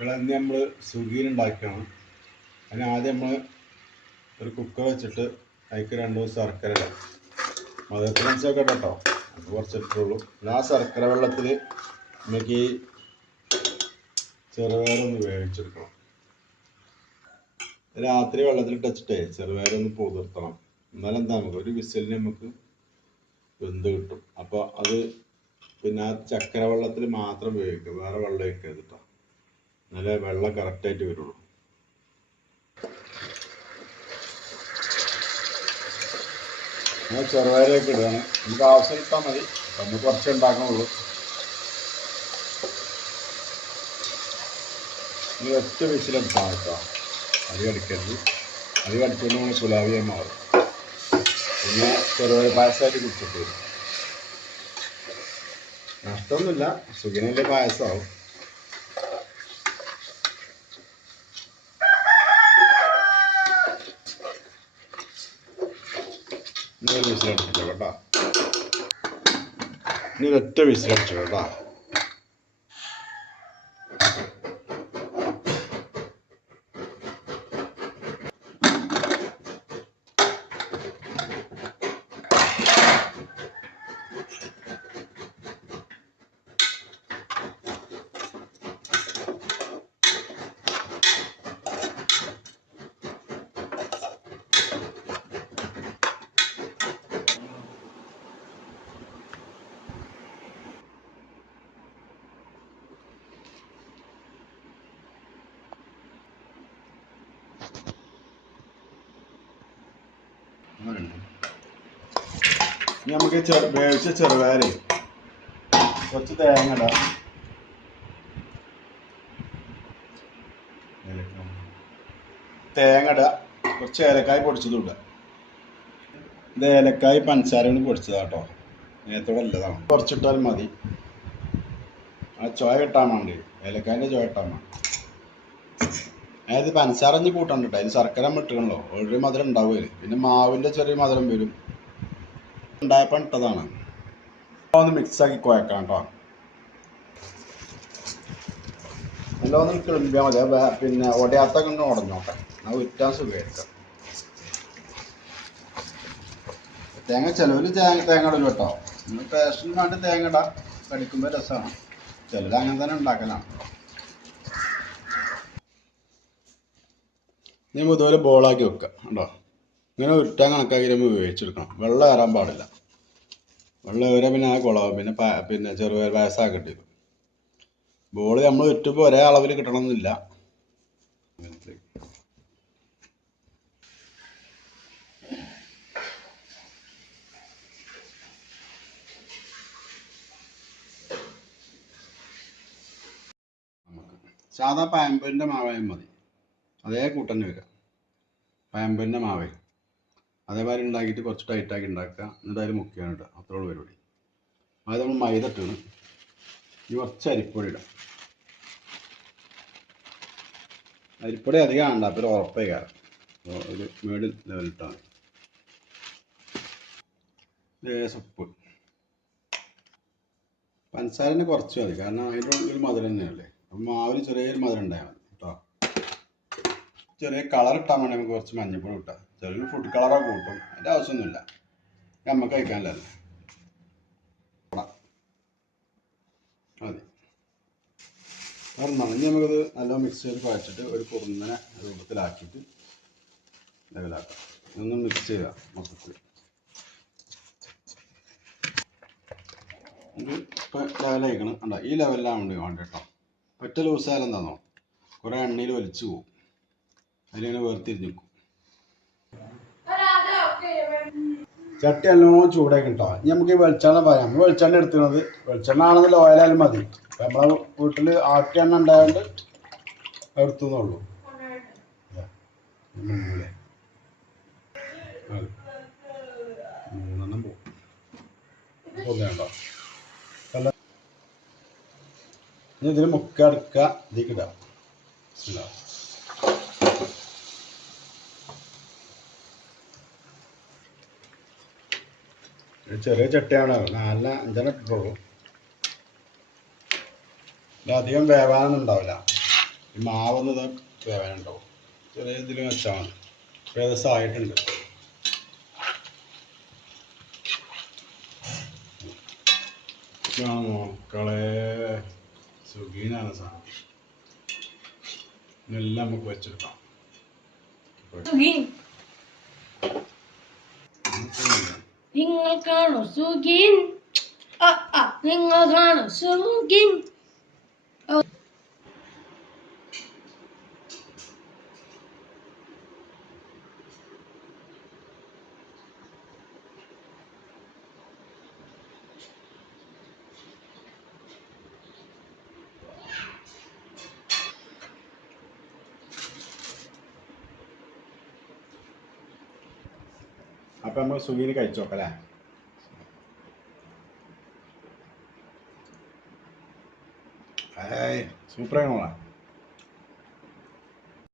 ഇളന്നി നമ്മൾ സുഗിയിൽ ഉണ്ടാക്കുകയാണ് അതിന് ആദ്യം നമ്മൾ ഒരു കുക്കർ വെച്ചിട്ട് അതിക്ക് രണ്ട് മൂന്ന് ശർക്കര ഇടാം. മധുരത്തിനനുസരിച്ചൊക്കെ കേട്ടോ. അത് കുറച്ചിട്ടുള്ളൂ. പിന്നെ ആ ശർക്കര വെള്ളത്തിൽ നമുക്ക് ഈ ചെറുപയറൊന്ന് വേവിച്ചെടുക്കണം. രാത്രി വെള്ളത്തിൽ വെച്ചിട്ടേ ചെറുപയറൊന്ന് പൊതിർത്തണം. എന്താ നമുക്ക് ഒരു വിസലിന് നമുക്ക് വെന്ത് കിട്ടും. അപ്പോൾ അത് പിന്നെ ആ ചക്കര വെള്ളത്തിൽ മാത്രം വേവിക്കുക. വേറെ വെള്ളം ഒഴിക്കരുത് കേട്ടോ. എന്നാലേ വെള്ളം കറക്റ്റായിട്ട് വരുള്ളൂ. ഞാൻ ചെറുപയറൊക്കെ ഇടുകയാണ് നമുക്ക് ആവശ്യം ഇട്ടാൽ മതി നമ്മൾ കുറച്ച് ഉണ്ടാക്കണുള്ളൂ. ഇനി ഒറ്റ വിസിലെടുത്താൽ കേട്ടോ അരി കടിക്കരുത് അരി അടിച്ചുകൊണ്ട് നമ്മൾ പുലാവിയെ മാറും. പിന്നെ ചെറുപയർ പായസമായിട്ട് കുടിച്ചിട്ട് വരും. നഷ്ടമൊന്നുമില്ല. സുഖിനല്ലേ പായസമാവും. ഇനി ഒരു വിസിലടിച്ചോ കേട്ടോ ഇനി ഒരൊറ്റ വിസിലടിച്ചോ ഇനി നമുക്ക് ചെറു വേവിച്ച ചെറുപയറ് കുറച്ച് തേങ്ങ ഇടാം. തേങ്ങ കുറച്ച് ഏലക്കായ് പൊടിച്ചതും ഇത് ഏലക്കായ് പഞ്ചസാരയാണ് പൊടിച്ചതാ കേട്ടോ നേരത്തോടെ നല്ലതാണ് കുറച്ചിട്ടാൽ മതി. ആ ചോയ കിട്ടാൻ വേണ്ടി. ഏലക്കായന്റെ ചോയ കിട്ടാൻ വേണ്ടി. അതായത് പഞ്ചസാര ഇനി കൂട്ടണ്ട കേട്ടോ അതിന് ശർക്കര ഇട്ടണല്ലോ ഓൾറെഡി മധുരം ഉണ്ടാവുമല്ലേ പിന്നെ മാവിന്റെ ചെറിയ മധുരം വരും. ഉണ്ടായപ്പോൾ ഇട്ടതാണ്. ഒന്ന് മിക്സ് ആക്കി കുഴക്കാം കേട്ടോ നല്ലോണം കിളമ്പിയാൽ മതി. പിന്നെ ഒടയാത്ത കൊണ്ട് ഉടഞ്ഞോട്ടെ. അത് ഉറ്റാൻ സുഖമായിരിക്കാം തേങ്ങ ചിലവിൽ തേങ്ങ തേങ്ങ ഇടലും കേട്ടോ നിങ്ങൾ ടേസ്റ്റിന് വേണ്ടി തേങ്ങ ഇടാം കടിക്കുമ്പോൾ രസമാണ് ചിലർ അങ്ങനെ തന്നെ ഉണ്ടാക്കലാണ്. നീ ഇതുപോലെ ബോളാക്കി വെക്കുക കണ്ടോ? ഇങ്ങനെ ഉരുട്ടാൻ കണക്കാക്കി നമ്മൾ ഉപയോഗിച്ചെടുക്കണം വെള്ളം കയറാൻ പാടില്ല. വെള്ളം കയറിയാൽ പിന്നെ ആ കുളവും പിന്നെ പിന്നെ ചെറുപയർ പായസമാക്കേണ്ടി വരും ബോൾ നമ്മൾ ഉറ്റുമ്പോൾ ഒരേ അളവിൽ കിട്ടണമെന്നില്ല. സാധാ പാമ്പറിന്റെ മാവായും മതി. അതേ കൂട്ടന്നെ വരിക പയമ്പന്നെ മാവേ. അതേമാതിരി ഉണ്ടാക്കിയിട്ട് കുറച്ച് ടൈറ്റാക്കി ഉണ്ടാക്കുക. എന്നിട്ട് അതിൽ മുക്കിയാണ് ഇടുക. ഉള്ളൂ പരിപാടി. അത് നമ്മൾ മൈദ ഇട്ടാണ്. ഈ കുറച്ച് അരിപ്പൊടി ഇടാം. അരിപ്പൊടി അധികം ആണ്ട അപ്പോൾ ഒരു ഉറപ്പേ കയറാം. ഒരു മീഡിയം ലെവലിട്ടാണ് ലേശം ഉപ്പ്. പഞ്ചസാരനെ കുറച്ച് മതി. കാരണം അതിന്റെ ഉള്ളിൽ മധുരം തന്നെയല്ലേ? അപ്പം മാവിന് ചെറിയൊരു മധുരം ഉണ്ടായാൽ മതി. ചെറിയ കളർ ഇട്ടാൽ വേണ്ടി നമുക്ക് കുറച്ച് മഞ്ഞപ്പൊടി ഇട്ടാം. ചെറിയൊരു ഫുഡ് കളറൊക്കെ കൂട്ടും. അതിന്റെ ആവശ്യമൊന്നുമില്ല. നമുക്ക് കഴിക്കാനല്ലേ? മതി. ഇനി നമുക്കത് നല്ല മിക്സ് ചെയ്ത് കുഴച്ചിട്ട് ഒരു കുറുന്നനെ രൂപത്തിലാക്കിയിട്ട് ലെവലാക്കാം. ഇതൊന്ന് മിക്സ് ചെയ്യുക മൊത്തത്തിൽ. ഇത് ലെവലായിക്കണം കണ്ടോ? ഈ ലെവലിലാണ് വേണ്ടി വേണ്ട കേട്ടോ. ഒറ്റ ലൂസായാലും എന്താണോ കുറേ എണ്ണയിൽ വലിച്ചു പോകും അതിലിങ്ങനെ വേർതിരിഞ്ഞ് നിൽക്കും ചട്ടി എല്ലാം ചൂടാക്കി കേട്ടോ ഇനി നമുക്ക് ഈ വെളിച്ചെണ്ണ പറയാം. നമ്മൾ വെളിച്ചെണ്ണ എടുത്തിരുന്നത് വെളിച്ചെണ്ണ ആണെന്നില്ല ഓയിലായാലും മതി. നമ്മളെ വീട്ടിൽ ആട്ടി എണ്ണ ഉണ്ടായതുകൊണ്ട് എടുത്തുന്നുള്ളൂ. മൂന്ന് മൂന്നെണ്ണം പോകും ഇനി ഇതിൽ മുക്ക ഇടാം. ചെറിയ ചട്ടിയാണ്. നല്ല അഞ്ചെണ്ണം ഇത് അധികം വേവാനൊന്നും ഉണ്ടാവില്ല. ഈ മാവൊന്ന് വേവാനുണ്ടാവും. ചെറിയ ഇതിൽ വെച്ചാൽ മതി. ഏകദേശം ആയിട്ടുണ്ട്. മക്കളെ? സുഖീനാണ് സാധനം. ഇതെല്ലാം നമുക്ക് വെച്ചെടുക്കാം. സുഖി നിങ്ങൾക്കാണോ സുഖിൻ ആ ആ നിങ്ങൾക്കാണോ സുഖിൻ അപ്പം നമ്മൾ സുഖീന് കഴിച്ചു É, é, é. subiu pra não lá.